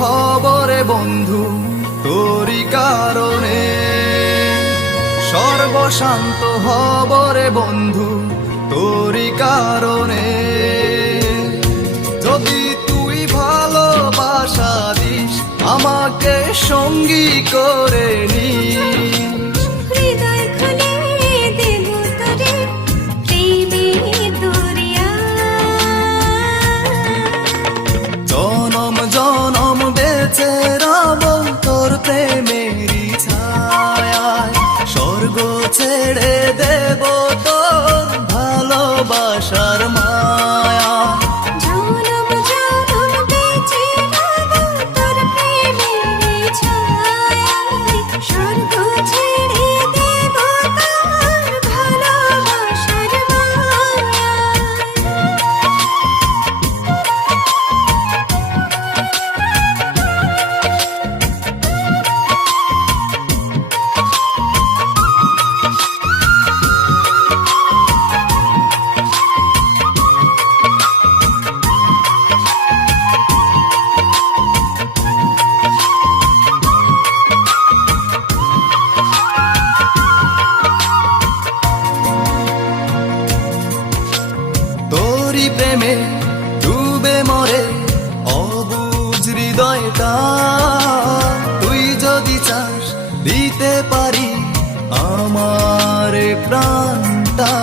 হব রে বন্ধু তোরি কারণে, সর্বশান্ত হব রে বন্ধু তোরি কারণে। যদি তুই ভালোবাসা দিস আমাকে সঙ্গী করে নিস, হৃদয় খুলে দেব তোরে প্রেমের দরিয়া। জনম জনম বেঁচে রব তোর প্রেমেরই ছায়ায়, স্বর্গ ছেড়ে দেব তোর ভালোবাসার মায়া। জনম জনম বেঁচে রব তোর প্রেমের ছায়ায়, স্বর্গ ছেড়ে দেব তোর ভালোবাসার মায়ায়। তোরি প্রেমে ডুবে মরে অবুঝ হৃদয়টা, তুই যদি চাস দিতে পারি আমার প্রাণটা।